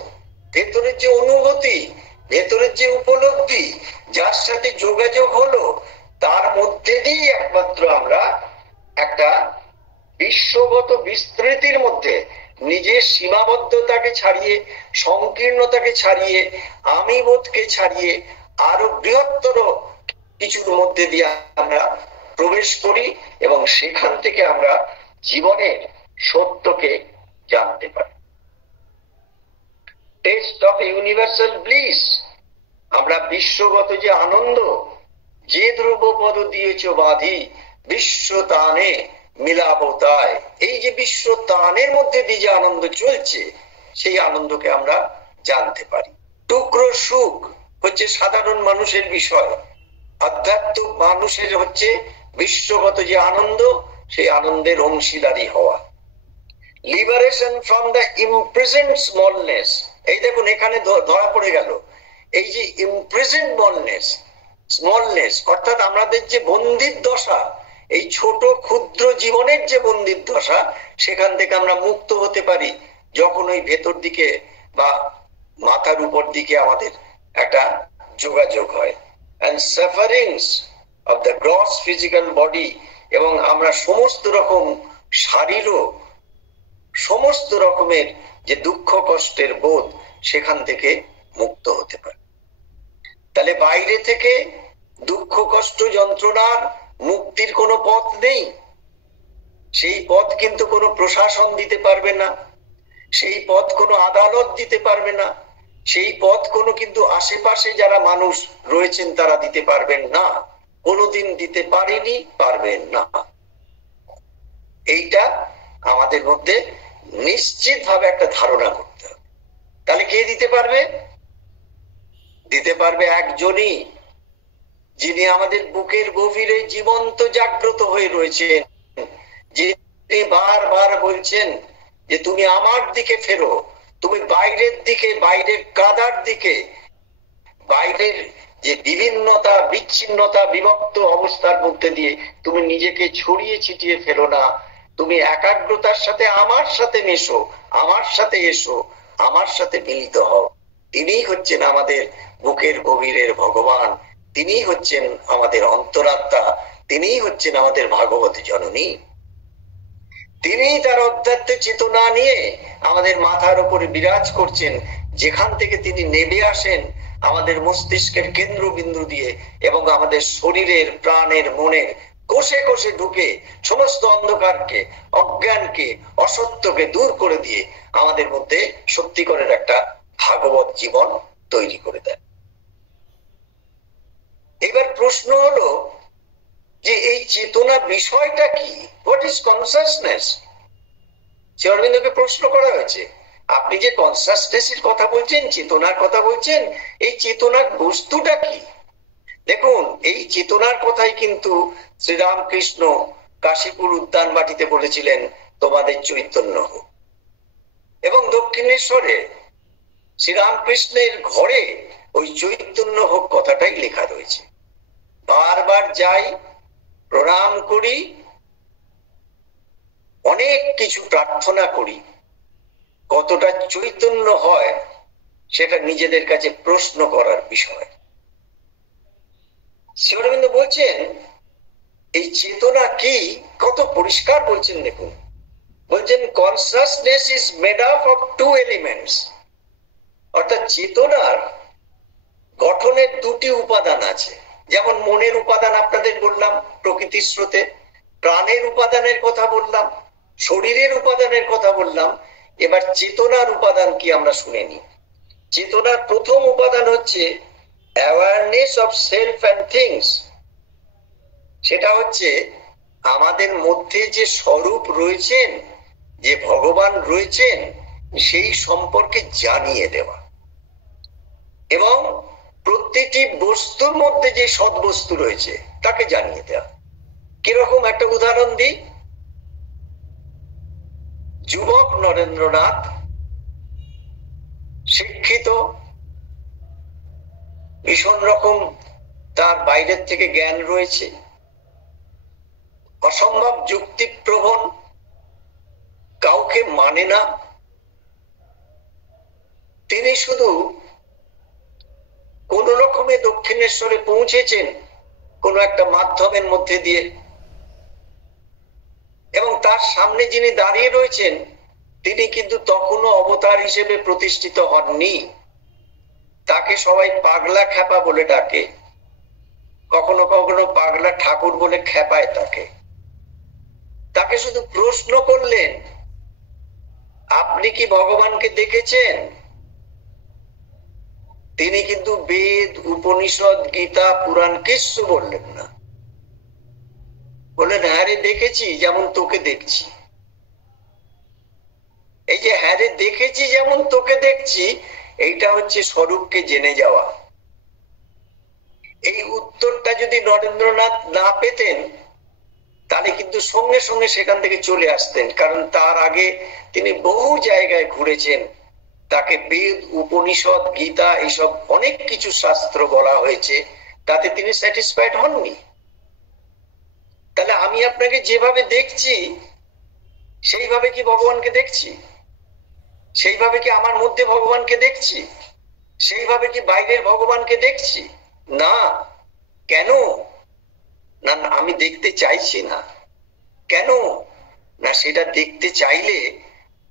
ভেতরের যে অনুভূতি, ভেতরের যে উপলব্ধি, যার সাথে যোগাযোগ হলো, তার মধ্যে দিয়ে একমাত্র আমরা একটা বিশ্বগত বিস্তৃতির মধ্যে নিজের সীমাবদ্ধতাকে ছাড়িয়ে, সংকীর্ণতাকে ছাড়িয়ে, আমি বোধকে ছাড়িয়ে আরো বৃহত্তর কিছুর মধ্যে দিয়ে আমরা প্রবেশ করি এবং সেখান থেকে আমরা জীবনের সত্যকে জানতে পারি। টেস্ট অফ ইউনিভার্সাল ব্লিস, আমরা বিশ্বগত যে আনন্দ, যে ধ্রুব পদ দিয়েছ বাঁধি বিশ্ব তানে মিলাবো তাই, এই যে বিশ্ব তানের মধ্যে দিয়ে যে আনন্দ চলছে, সেই আনন্দকে আমরা জানতে পারি। টুকরো সুখ হচ্ছে সাধারণ মানুষের বিষয়, আধ্যাত্মিক মানুষের হচ্ছে বিশ্বগত যে আনন্দ, সেই আনন্দের অংশীদারি হওয়া। লিবারেশন ফ্রম দ্য ইমপ্রিজেন্ট স্মলনেস, এই দেখুন এখানে ধরা পড়ে গেল এই যে ইমপ্রিজেন্ট স্মলনেস, অর্থাৎ আমাদের যে বন্দির দশা, এই ছোট ক্ষুদ্র জীবনের যে বন্দির দশা, সেখান থেকে আমরা মুক্ত হতে পারি যখন ওই ভেতর দিকে বা মাথার উপর দিকে আমাদের একটা যোগাযোগ হয়। and sufferings of the gross physical body, এবং আমরা সমস্ত রকম শারীরিক সমস্ত রকমের যে দুঃখ কষ্টের বোধ, সেখান থেকে মুক্ত হতে পারে। তাহলে বাইরে থেকে দুঃখ কষ্ট যন্ত্রণার মুক্তির কোনো পথ নেই। সেই পথ কিন্তু কোনো প্রশাসন দিতে পারবে না, সেই পথ কোনো আদালত দিতে পারবে না, সেই পথ কোনো কিন্তু আশেপাশে যারা মানুষ রয়েছেন তারা দিতে পারবেন না, কোনোদিন দিতে পারেনি, পারবেন না। এইটা আমাদের মধ্যে নিশ্চিত ভাবে একটা ধারণা করতে হবে। তাহলে কে দিতে পারবে? দিতে পারবে একজনই, যিনি আমাদের বুকের গভীরে জীবন্ত জাগ্রত হয়ে রয়েছেন, যিনি বারবার বলছেন যে তুমি আমার দিকে ফেরো, তুমি বাইরের দিকে, বাইরের কাদার দিকে, বাইরের যে বিভিন্নতা, বিচ্ছিন্নতা, বিভক্ত অবস্থার মধ্যে দিয়ে তুমি নিজেকে ছড়িয়ে ছিটিয়ে ফেলো না, তুমি একাগ্রতার সাথে আমার সাথে মেশো, আমার সাথে এসো, আমার সাথে মিলিত হও। তিনিই হচ্ছেন আমাদের বুকের গভীরের ভগবান, তিনিই হচ্ছেন আমাদের অন্তরাত্মা, তিনিই হচ্ছেন আমাদের ভাগবত জননী। তিনি তার অধ্যাত্ম চেতনা নিয়ে আমাদের মাথার উপরে বিরাজ করছেন, যেখান থেকে তিনি নেমে আসেন আমাদের মস্তিষ্কের কেন্দ্রবিন্দু দিয়ে এবং আমাদের শরীরের, প্রাণের, মনের কোষে কোষে ঢুকে সমস্ত অন্ধকারকে, অজ্ঞানকে, অসত্যকে দূর করে দিয়ে আমাদের মধ্যে সত্যিকারের একটা ভাগবত জীবন তৈরি করে দেন। এবার প্রশ্ন হলো যে এই চেতনা বিষয়টা কি? What is consciousness? শ্রী অরবিন্দকে প্রশ্ন করা হয়েছে, আপনি যে কনসাসনেসের কথা বলছেন, চেতনার কথা বলছেন, এই চেতনার বস্তুটা কি? দেখুন, এই চেতনার কথাই কিন্তু শ্রীরামকৃষ্ণ কাশীপুর উদ্যান বাটিতে বলেছিলেন, তোমাদের চৈতন্য হোক। এবং দক্ষিণেশ্বরে শ্রীরামকৃষ্ণের ঘরে ওই চৈতন্য হোক কথাটাই লেখা রয়েছে। বারবার যাই, প্রণাম করি, অনেক কিছু প্রার্থনা করি, কতটা চৈতন্য হয় সেটা নিজেদের কাছে প্রশ্ন করার বিষয়। শ্রী অরবিন্দ বলছেন এই চেতনা কি, কত পরিষ্কার বলছেন দেখুন। বলছেন consciousness is made up of two elements, অর্থাৎ চেতনার গঠনের দুটি উপাদান আছে। যেমন মনের উপাদান আপনাদের বললাম প্রকৃতির স্রোতে, প্রাণের উপাদানের কথা বললাম, শরীরের উপাদানের কথা বললাম। এবার চেতনার উপাদান কি আমরা শুনে নিই। চেতনার প্রথম উপাদান হচ্ছে awareness of self and things. সেটা হচ্ছে আমাদের মধ্যে যে স্বরূপ রয়েছেন, যে ভগবান রয়েছেন, সেই সম্পর্কে জানিয়ে দেওয়া। এবং প্রতিটি বস্তুর মধ্যে যে সদ্বস্তু রয়েছে তাকে জানিয়ে দেওয়া। কিরকম একটা উদাহরণ দিই। যুবক নরেন্দ্রনাথ শিক্ষিত, ভীষণ রকম তার বাইরের থেকে জ্ঞান রয়েছে, অসম্ভব যুক্তিপ্রবণ, কাউকে মানে না। তিনি শুধু কোন রকমে দক্ষিণেশ্বরে পৌঁছেছেন কোন একটা মাধ্যমের মধ্যে দিয়ে, এবং তার সামনে যিনি দাঁড়িয়ে রয়েছেন তিনি কিন্তু তখনও অবতার হিসেবে প্রতিষ্ঠিত হননি। তাকে সবাই পাগলা খ্যাপা বলে ডাকে, কখনো কখনো পাগলা ঠাকুর বলে খ্যাপায় তাকে। তাকে শুধু প্রশ্ন করলেন, আপনি কি ভগবানকে দেখেছেন? তিনি কিন্তু বেদ, উপনিষদ, গীতা, পুরাণ কিছু বললেন না। বললেন, হ্যাঁ রে দেখেছি, যেমন তোকে দেখছি। এই যে হ্যাঁ রে দেখেছি যেমন তোকে দেখছি, এইটা হচ্ছে স্বরূপকে জেনে যাওয়া। এই উত্তরটা যদি নরেন্দ্রনাথ না পেতেন তাহলে কিন্তু সঙ্গে সঙ্গে সেখান থেকে চলে আসতেন, কারণ তার আগে তিনি বহু জায়গায় ঘুরেছেন। তাকে বেদ, উপনিষদ, গীতা, এইসব অনেক কিছু শাস্ত্র বলা হয়েছে, তাতে তিনি স্যাটিসফাইড হননি। তাহলে আমি আপনাকে যেভাবে দেখছি সেইভাবে কি ভগবানকে দেখছি? সেইভাবে কি আমার মধ্যে ভগবানকে দেখছি? সেইভাবে কি বাইরের ভগবানকে দেখছি? না। কেন? না, আমি দেখতে চাইছি না। কেন? না, সেটা দেখতে চাইলে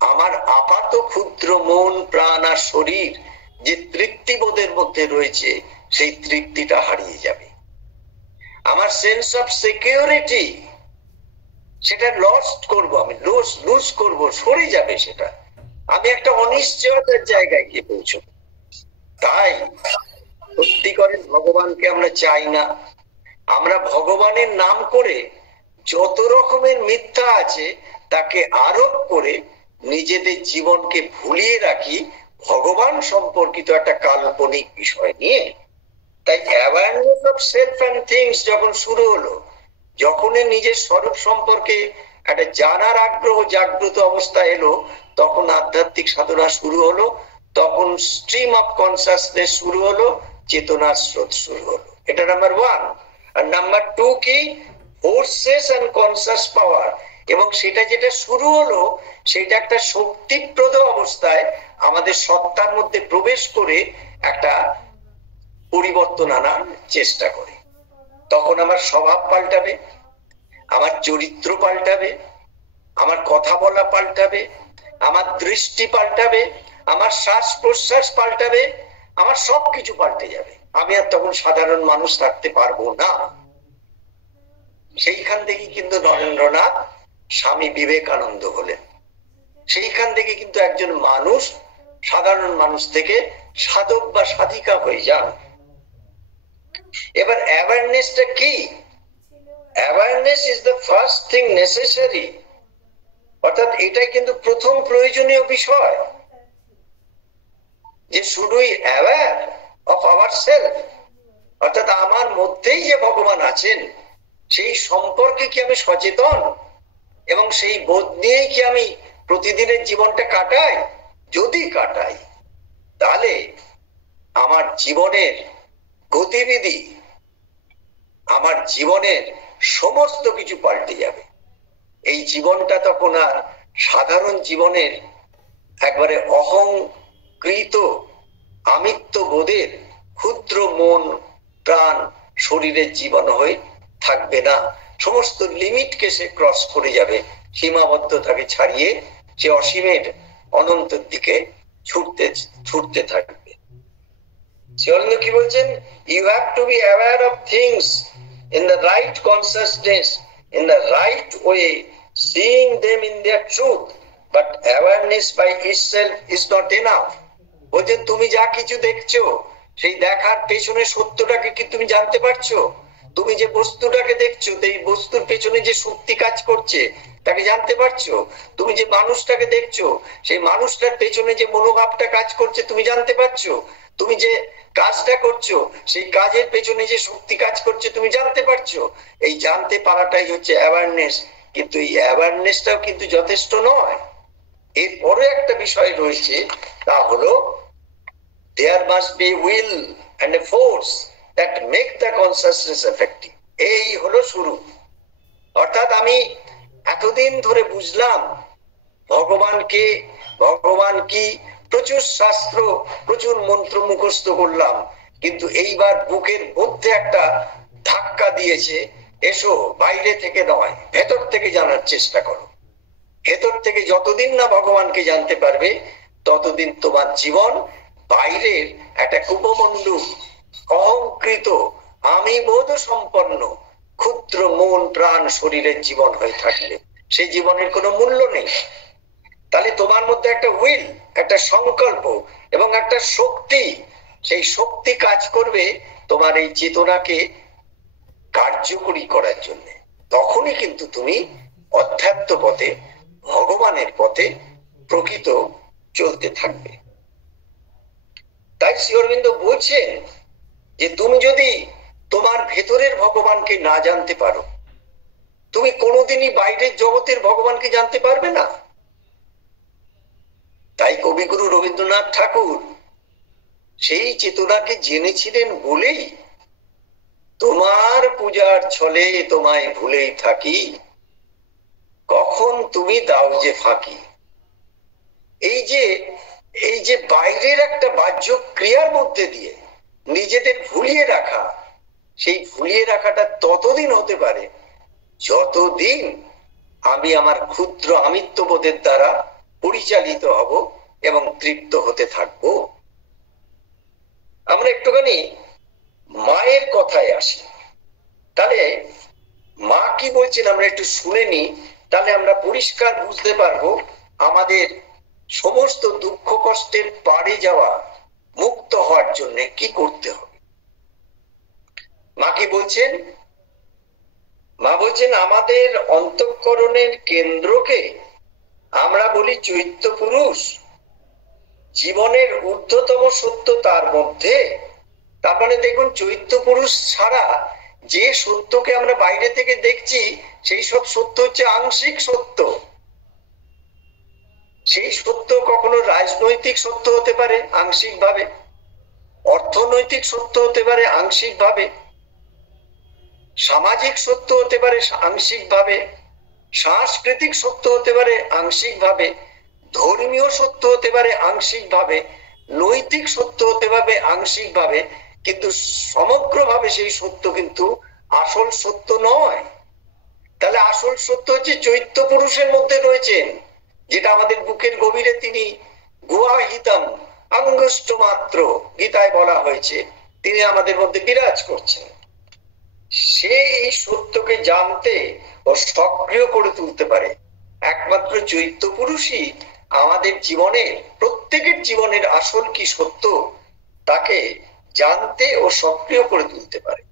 আমার আপাত ক্ষুদ্র মন, প্রাণ আর শরীর যে তৃপ্তিবোধের মধ্যে রয়েছে সেই তৃপ্তিটা হারিয়ে যাবে। আমার সেন্স অফ সিকিউরিটি সেটা লস্ট করবো, আমি লুজ করবো, সরে যাবে সেটা। আমি একটা অনিশ্চয়তার জায়গায় গিয়ে পৌঁছবো। তাই সত্যিকারের ভগবানকে আমরা চাই না। আমরা ভগবানের নাম করে যত রকমের মিথ্যা আছে তাকে আরোপ করে নিজেদের জীবনকে ভুলিয়ে রাখি ভগবান সম্পর্কিত একটা কাল্পনিক বিষয় নিয়ে। তাই awareness of self and things যখন শুরু হলো, যখনই নিজের স্বরূপ সম্পর্কে একটা জানার আগ্রহ জাগ্রত অবস্থা এলো, তখন আধ্যাত্মিক সাধনা শুরু হলো, তখন স্ট্রিম অফ কনসাসনেস শুরু হলো, চেতনার স্রোত শুরু হলো। এটা নাম্বার ওয়ান। আর নাম্বার টু কি? ফোর্সেস এন্ড কনসাস পাওয়ার। এবং সেটা যেটা শুরু হলো সেটা একটা শক্তিপ্রদ অবস্থায় আমাদের সত্তার মধ্যে প্রবেশ করে একটা পরিবর্তন আনার চেষ্টা করে। তখন আমার স্বভাব পাল্টাবে, আমার চরিত্র পাল্টাবে, আমার কথা বলা পাল্টাবে, আমার দৃষ্টি পাল্টাবে, আমার শ্বাস প্রশ্বাস পাল্টাবে, আমার সবকিছু পাল্টে যাবে। আমি আর তখন সাধারণ মানুষ থাকতে পারবো না। সেইখান থেকে কিন্তু নরেন্দ্রনাথ স্বামী বিবেকানন্দ হলেন। সেইখান থেকে কিন্তু একজন মানুষ সাধারণ মানুষ থেকে সাধক বা সাধিকা হয়ে যান। এবার অ্যাওয়ারনেসটা কি? Awareness is the first thing necessary. অর্থাৎ এটাই কিন্তু প্রথম প্রয়োজনীয় বিষয়, যে শুধুই অ্যাওয়ার অফ আওয়ার সেলফ, অর্থাৎ আমার মধ্যেই যে ভগবান আছেন সেই সম্পর্কে কি আমি সচেতন? এবং সেই বোধ নিয়েই কি আমি প্রতিদিনের জীবনটা কাটাই? যদি কাটাই, তাহলে আমার জীবনের গতিবিধি, আমার জীবনের সমস্ত কিছু পাল্টে যাবে। এই জীবনটা তখন আর সাধারণ জীবনের একবারে অহংকৃত আমিত্ব বোধের ক্ষুদ্র মন প্রাণ শরীরের জীবন হয়ে থাকবে না। সমস্ত লিমিটকে সে ক্রস করে যাবে, সীমাবদ্ধতাকে ছাড়িয়ে সে অসীমের অনন্তের দিকে ছুটতে ছুটতে থাকবে। শ্রীঅরবিন্দ কি বলছেন? You have to be aware of things in the right consciousness, in the right way, seeing them in their truth, but awareness by itself is not enough. বলছেন তুমি যা কিছু দেখছো, সেই দেখার পেছনে সত্যটাকে কি তুমি জানতে পারছো? তুমি যে বস্তুটাকে দেখছো, এই বস্তুর পেছনে যে শক্তি কাজ করছে তাকে জানতে পারছো? তুমি যে মানুষটাকে দেখছো, সেই মানুষটার পেছনে যে মনোভাবটা কাজ করছে তুমি জানতে পারছো? তুমি যে কাজটা করছো, সেই কাজের পেছনে যে শক্তি কাজ করছে তুমি জানতে পারছো? এই জানতে পারাটাই হচ্ছে অ্যাওয়ারনেস। কিন্তু এই অ্যাওয়ারনেসটাও কিন্তু যথেষ্ট নয়। এরপরে একটা বিষয় রয়েছে, তা হলো there must be will and a force that make the consciousness effective. এই হলো শুরু। অর্থাৎ আমি এতদিন ধরে বুঝলাম ভগবানকে, ভগবান কি, প্রচুর শাস্ত্র, প্রচুর মন্ত্র মুখস্থ করলাম, কিন্তু এইবার বুকের মধ্যে একটা ধাক্কা দিয়েছে, এসো বাইরে থেকে নয় ভেতর থেকে জানার চেষ্টা করো। ভেতর থেকে যতদিন না ভগবানকে জানতে পারবে ততদিন তোমার জীবন বাইরের একটা কুপমণ্ডু অহংকৃত আমি বোধ সম্পন্ন ক্ষুদ্র মন প্রাণ শরীরের জীবন হয়ে থাকলে সেই জীবনের কোনো মূল্য নেই। তাহলে তোমার মধ্যে একটা উইল, একটা সংকল্প এবং একটা শক্তি, সেই শক্তি কাজ করবে তোমার এই চেতনাকে কার্যকরী করার জন্য। তখনই কিন্তু তুমি অধ্যাত্ম পথে, ভগবানের পথে প্রকৃত চলতে থাকবে। তাই শ্রী অরবিন্দ বলছেন যে তুমি যদি তোমার ভেতরের ভগবানকে না জানতে পারো, তুমি কোনোদিনই বাইরের জগতের ভগবানকে জানতে পারবে না। তাই কবিগুরু রবীন্দ্রনাথ ঠাকুর সেই চেতনাকে জেনেছিলেন বলেই তোমার পূজার ছলে তোমায় ভুলেই থাকি, কখন তুমি দাও যে ফাঁকি। এই যে বাইরের একটা বাহ্য ক্রিয়ার মধ্যে দিয়ে নিজেদের ভুলিয়ে রাখা, সেই ভুলিয়ে রাখাটা ততদিন হতে পারে যতদিন আমি আমার ক্ষুদ্র আমিত্ববোধের দ্বারা পরিচালিত হব এবং তৃপ্ত হতে থাকবো। আমরা একটুখানি মায়ের কথায় আসি। তাহলে মা কি বলছেন আমরা একটু শুনে নি, তাহলে আমরা পরিষ্কার বুঝতে পারবো আমাদের সমস্ত দুঃখ কষ্টের পাড়ে যাওয়া, মুক্ত হওয়ার জন্য কি করতে হবে। মা কি বলছেন? মা বলছেন আমাদের অন্তঃকরণের কেন্দ্রকে আমরা বলি চৈত্য পুরুষ। জীবনের ঊর্ধ্বতম সত্য তার মধ্যে। তার মানে দেখুন, চৈত্য পুরুষ ছাড়া যে সত্যকে আমরা বাইরে থেকে দেখছি সেই সব সত্য হচ্ছে আংশিক সত্য। সেই সত্য কখনো রাজনৈতিক সত্য হতে পারে আংশিক ভাবে, অর্থনৈতিক সত্য হতে পারে আংশিক ভাবে, সামাজিক সত্য হতে পারে আংশিক ভাবে, সাংস্কৃতিক সত্য হতে পারে আংশিক ভাবে, ধর্মীয় সত্য হতে পারে আংশিক ভাবে, নৈতিক সত্য হতে পারে আংশিক ভাবে, কিন্তু সমগ্রভাবে সেই সত্য কিন্তু আসল সত্য নয়। তাহলে আসল সত্য হচ্ছে চৈত্য পুরুষের মধ্যে রয়েছেন, যেটা আমাদের বুকের গভীরে তিনি গুহাহিতম অঙ্গুষ্ঠ মাত্র গীতায় বলা হয়েছে, তিনি আমাদের মধ্যে বিরাজ করছেন। সে এই সত্যকে জানতে ও সক্রিয় করে তুলতে পারে। একমাত্র চৈত্য পুরুষই আমাদের জীবনের, প্রত্যেকের জীবনের আসল কি সত্য তাকে জানতে ও সক্রিয় করে তুলতে পারে।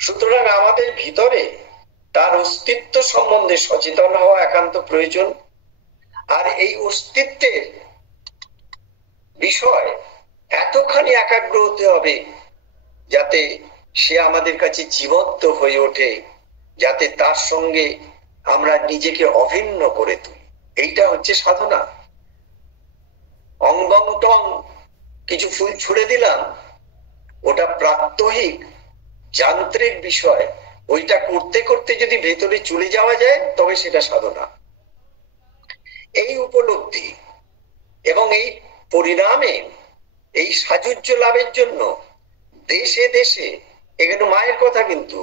সুতরাং আমাদের ভিতরে তার অস্তিত্ব সম্বন্ধে সচেতন হওয়া একান্ত প্রয়োজন। আর এই অস্তিত্বের বিষয় এতখানি একাগ্র হতে হবে যাতে সে আমাদের কাছে জীবন্ত হয়ে ওঠে, যাতে তার সঙ্গে আমরা নিজেকে অভিন্ন করে তুলি। এইটা হচ্ছে সাধনা। অং বং টং কিছু ফুল ছুড়ে দিলাম, ওটা প্রাত্যহিক যান্ত্রিক বিষয়। ওইটা করতে করতে যদি ভেতরে চলে যাওয়া যায় তবে সেটা সাধনা। এই উপলব্ধি এবং এই পরিণামে এই সাযুজ্য লাভের জন্য দেশে দেশে, এখানে মায়ের কথা, কিন্তু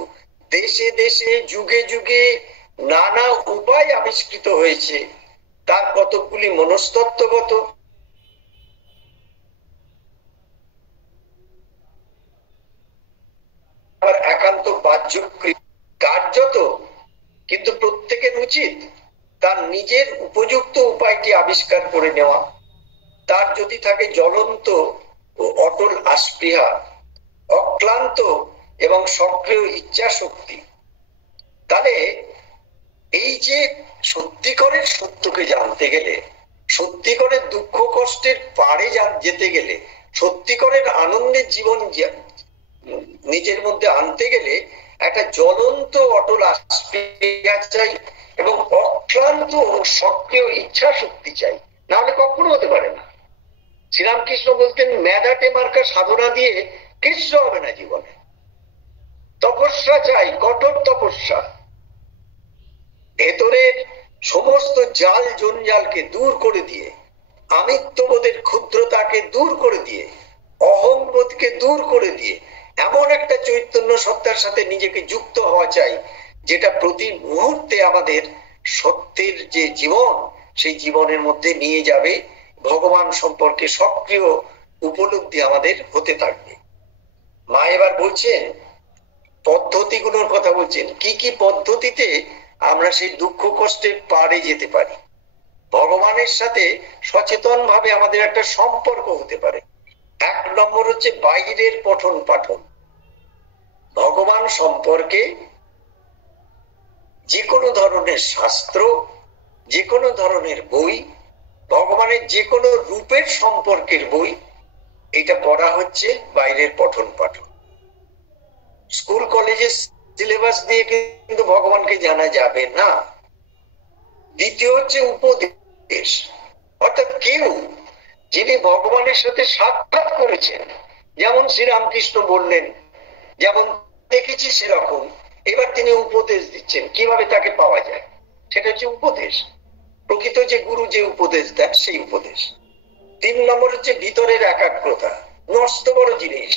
দেশে দেশে যুগে যুগে নানা উপায় আবিষ্কৃত হয়েছে। তার কতকগুলি মনস্তত্ত্বগত, আবার একান্ত বাহ্যক্রিয়া কার্যত, কিন্তু প্রত্যেকের উচিত তার নিজের উপযুক্ত উপায়টি আবিষ্কার করে নেওয়া। তার যদি থাকে জ্বলন্ত ও অটল আস্পৃহা, অক্লান্ত এবং সক্রিয় ইচ্ছা শক্তি, তাহলে এই যে সত্যিকারের সত্যকে জানতে গেলে, সত্যিকারের দুঃখ কষ্টের পারে যেতে গেলে, সত্যিকারের আনন্দের জীবন নিজের মধ্যে আনতে গেলে একটা জ্বলন্ত অটল আস্পৃহা চাই এবং অক্লান্ত ও সক্রিয় ইচ্ছা শক্তি চাই, না হলে কখনো হতে পারে না। শ্রীরামকৃষ্ণ বলতেন, মেধাটে মার্কা সাধনা দিয়ে কিছু হবে না জীবনে। তপস্যা চাই, কঠোর তপস্যা। ভেতরের সমস্ত জাল জঞ্জালকে দূর করে দিয়ে, আমিত্ববোধের ক্ষুদ্রতাকে দূর করে দিয়ে, অহংবোধকে দূর করে দিয়ে এমন একটা চৈতন্য সত্তার সাথে নিজেকে যুক্ত হওয়া চাই, যেটা প্রতি মুহূর্তে আমাদের সত্যের যে জীবন, সেই জীবনের মধ্যে নিয়ে যাবে। ভগবান সম্পর্কে সক্রিয় উপলব্ধি আমাদের হতে থাকবে। মা এবার বলছেন, পদ্ধতিগুলোর কথা বলছেন, কি কি পদ্ধতিতে আমরা সেই দুঃখ কষ্টের পারে যেতে পারি, ভগবানের সাথে সচেতন ভাবে আমাদের একটা সম্পর্ক হতে পারে। 1 নম্বর হচ্ছে বাইরের পঠন পাঠন। ভগবান সম্পর্কে যে কোনো ধরনের শাস্ত্র, যে কোনো ধরনের বই, ভগবানের যে কোনো রূপের সম্পর্কের বই, এটা পড়া হচ্ছে বাইরের পঠন পাঠন। স্কুল কলেজের সিলেবাস দিয়ে কিন্তু ভগবানকে জানা যাবে না। দ্বিতীয় হচ্ছে উপদেশ, অর্থাৎ কেউ যিনি ভগবানের সাথে সাক্ষাৎ করেছেন, যেমন শ্রীরামকৃষ্ণ বললেন, যেমন দেখেছি সেরকম, এবার তিনি উপদেশ দিচ্ছেন কিভাবে তাকে পাওয়া যায়। সেটা হচ্ছে উপদেশ, প্রকৃত যে গুরু যে উপদেশ দেন সেই উপদেশ। 3 নম্বর হচ্ছে ভিতরের একাগ্রতা। মস্ত বড় জিনিস,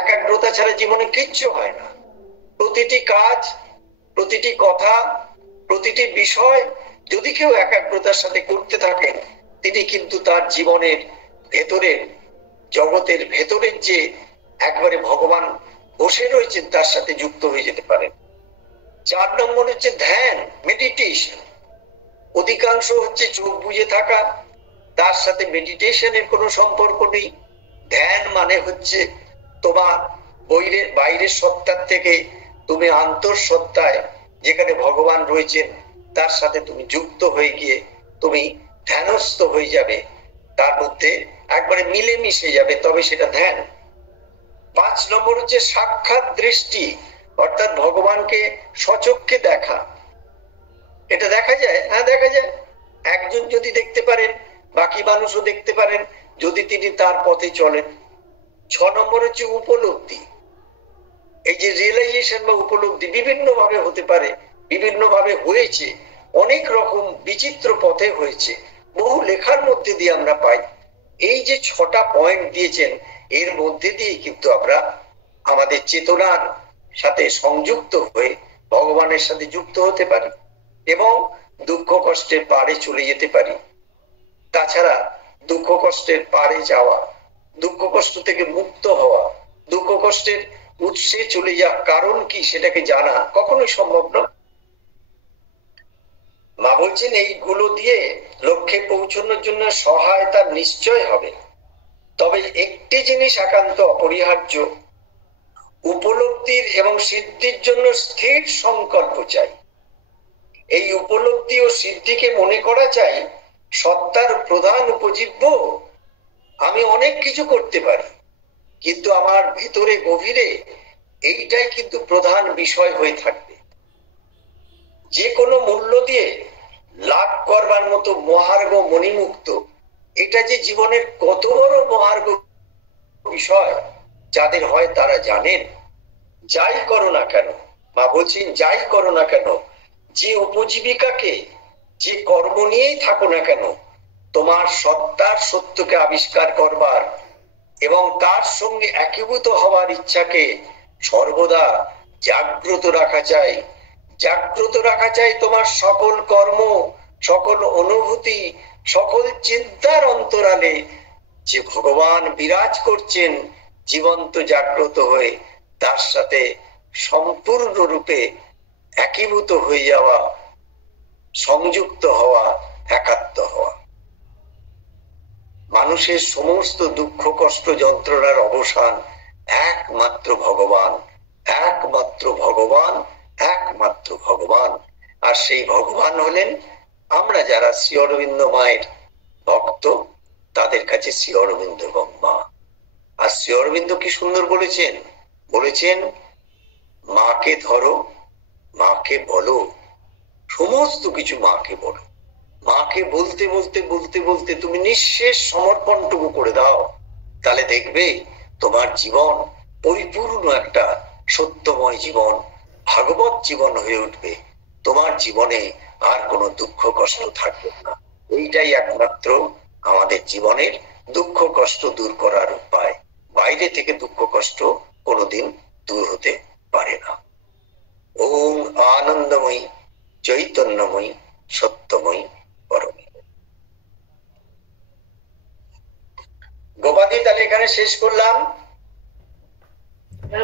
একাগ্রতা ছাড়া জীবনে কিচ্ছু হয় না। প্রতিটি কাজ, প্রতিটি কথা, প্রতিটি বিষয় যদি কেউ একাগ্রতার সাথে করতে থাকেন, তিনি কিন্তু তার জীবনের ভেতরের জগতের ভেতরের যে একবারে ভগবান বসে রয়েছেন তার সাথে যুক্ত হয়ে যেতে পারেন। 4 নম্বর হচ্ছে ধ্যান, মেডিটেশন। অধিকাংশ হচ্ছে চোখ বুজে থাকা, তার সাথে মেডিটেশনের কোনো সম্পর্ক নেই। ধ্যান মানে হচ্ছে তোমার বাইরের সত্তার থেকে তুমি আন্তঃসত্তায়, যেখানে ভগবান রয়েছেন, তার সাথে তুমি যুক্ত হয়ে গিয়ে তুমি ধ্যানস্থ হয়ে যাবে, তার মধ্যে একবারে মিলে মিশে যাবে, তবে সেটা ধ্যান। 5 নম্বর হচ্ছে সাক্ষাৎ দৃষ্টি, অর্থাৎ ভগবানকে স্বচক্ষে দেখা। এটা দেখা যায়? হ্যাঁ, দেখা যায়। একজন যদি দেখতে পারেন, বাকি মানুষও দেখতে পারেন, যদি তিনি তার পথে চলেন। 6 নম্বর হচ্ছে উপলব্ধি। এই যে রিয়েলাইজেশন বা উপলব্ধি বিভিন্ন ভাবে হতে পারে, বিভিন্ন ভাবে হয়েছে, অনেক রকম বিচিত্র পথে হয়েছে, বহু লেখার মধ্যে দিয়ে আমরা পাই। এই যে 6টা পয়েন্ট দিয়েছেন, এর মধ্যে দিয়ে কিন্তু আমরা আমাদের চেতনার সাথে সংযুক্ত হয়ে ভগবানের সাথে যুক্ত হতে পারি এবং দুঃখ কষ্টের পারে চলে যেতে পারি। তাছাড়া দুঃখ কষ্টের পারে যাওয়া, দুঃখ কষ্ট থেকে মুক্ত হওয়া, দুঃখ কষ্টের উৎসে চলে যাওয়া কারণ কি সেটাকে জানা কখনোই সম্ভব নয়। মা বলছেন, এইগুলো দিয়ে লক্ষ্যে পৌঁছানোর জন্য সহায়তা নিশ্চয় হবে, তবে একটি জিনিস একান্ত অপরিহার্য, উপলব্ধির এবং সিদ্ধির জন্য স্থির সংকল্প চাই। এই উপলব্ধি ও সিদ্ধিকে মনে করা চাই সত্তার প্রধান উপজীব্য। আমি অনেক কিছু করতে পারি, কিন্তু আমার ভিতরে গভীরে এইটাই কিন্তু প্রধান বিষয় হয়ে থাকবে। যে কোনো মূল্য দিয়ে লাভ করবার মতো মহার্ঘ মণিমুক্ত, এটা যে জীবনের কত বড় মহার্ঘ বিষয় যাদের হয় তারা জানেন। যাই করো না কেন, মা বলছেন যাই করো না কেন, যে উপজীবিকাকে যে কর্ম নিয়েই থাকো না কেন, তোমার সত্তার সত্যকে আবিষ্কার করবার এবং তার সঙ্গে একীভূত হওয়ার ইচ্ছাকে সর্বদা জাগ্রত রাখা চাই। জাগ্রত রাখা চাই তোমার সকল কর্ম, সকল অনুভূতি, সকল চিন্তার অন্তরালে যে ভগবান বিরাজ করছেন জীবন্ত জাগ্রত হয়ে, তার সাথে সম্পূর্ণরূপে একীভূত হয়ে যাওয়া, সংযুক্ত হওয়া, একাত্ম হওয়া। মানুষের সমস্ত দুঃখ কষ্ট যন্ত্রণার অবসান একমাত্র ভগবান, একমাত্র ভগবান, একমাত্র ভগবান। আর সেই ভগবান হলেন আমরা যারা শ্রী অরবিন্দ মায়ের ভক্ত, তাদের কাছে শ্রী অরবিন্দ মা। আর শ্রী অরবিন্দ কি সুন্দর বলেছেন, বলেছেন মাকে ধরো, মাকে বলো, সমস্ত কিছু মাকে বলো। মাকে বলতে বলতে বলতে বলতে তুমি নিঃশেষ সমর্পণটুকু করে দাও, তাহলে দেখবে তোমার জীবন পরিপূর্ণ একটা সত্যময় জীবন, ভাগবত জীবন হয়ে উঠবে। তোমার জীবনে আর কোনো দুঃখ কষ্ট থাকবে না। এইটাই একমাত্র আমাদের জীবনের দুঃখ কষ্ট দূর করার উপায়। বাইরে থেকে দুঃখ কষ্ট কোনোদিন দূর হতে পারে না। ওম আনন্দময়ী চৈতন্যময়ী সত্যময়ী পরমী। গোপাদি, তাহলে এখানে শেষ করলাম।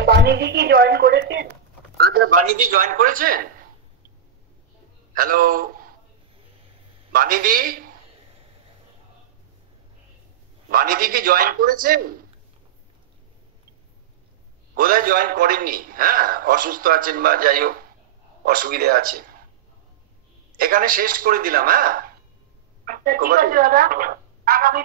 বাণীদি কি জয়েন করেছেন? বাণীদি জয়েন করেছেন? হ্যালো বাণীদি, বাণীদি কি জয়েন করেছেন? বোধহয় জয়েন করেননি। হ্যাঁ, অসুস্থ আছেন বা যাই হোক অসুবিধা আছে। এখানে শেষ করে দিলাম। হ্যাঁ, আচ্ছা, ঠিক আছে দাদা, আগামী